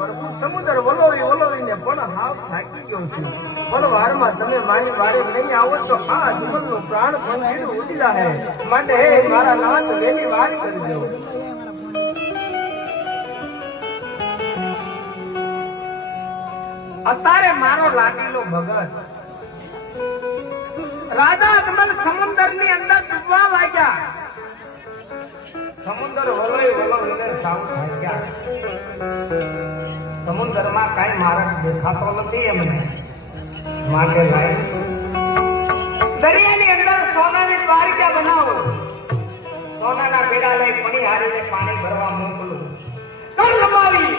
પ્રભુ સમુદ્ર વલોવી વલોવીને પણ હાવ થાકી ગયો છું. પણ વારમાં તમે મારી વારે નહીં આવો તો આ જીવનનું પ્રાણ પણ ઉડી જાય. માટે હે મારા નાથ વેલી વાર કરજો. અત્યારે મારો લાગેલો ભગત રાધા અજમલ સમુદ્ર ની અંદર ડૂબવા લાગ્યા. સમુદ્ર વલોઈ વલોઈને સાવ થાક્યા. સમુદ્રમાં કઈ માર્ગ દેખાતો નથી એમને. માટે લાય દરિયાની અંદર સોનાની દ્વારિકા બનાવો. સોનાના બેડા લઈ પણી હારીને પાણી ભરવા મોકલું. કર લંબાવી